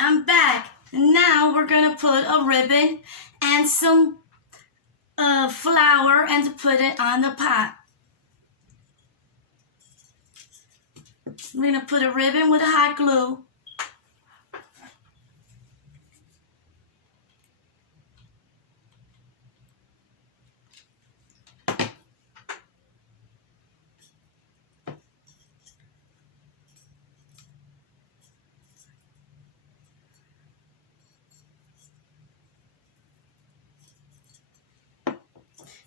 I'm back. Now we're gonna put a ribbon and some flour and to put it on the pot. We're gonna put a ribbon with a hot glue.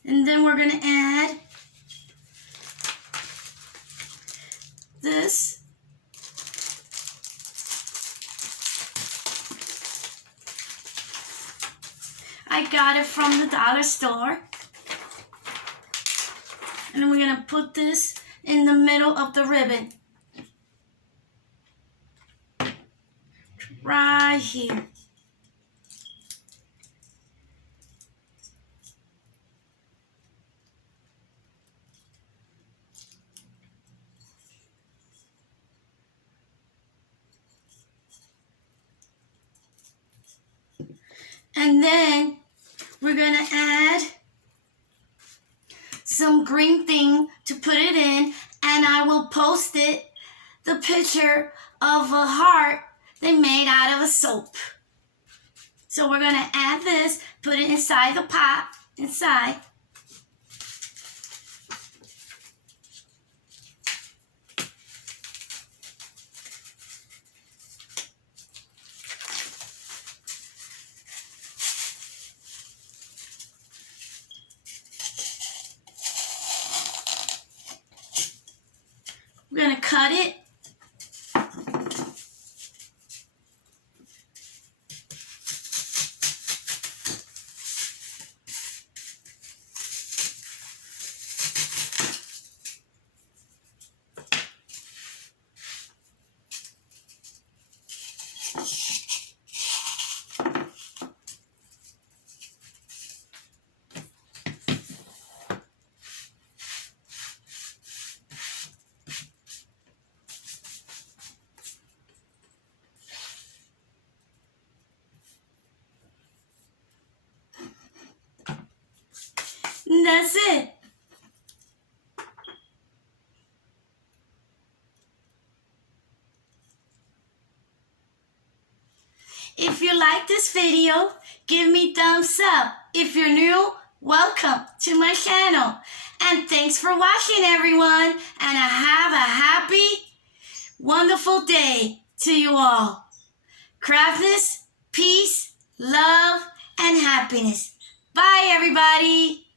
And then we're gonna add this. I got it from the dollar store. And then we're gonna put this in the middle of the ribbon. Right here. And then we're gonna add some green thing to put it in, and I will post it, the picture of a heart they made out of a soap. So we're gonna add this, put it inside the pot, inside. We're gonna cut it. And that's it. If you like this video, give me thumbs up. If you're new, welcome to my channel. And thanks for watching, everyone. And have a happy, wonderful day to you all. Craftness, peace, love, and happiness. Bye, everybody.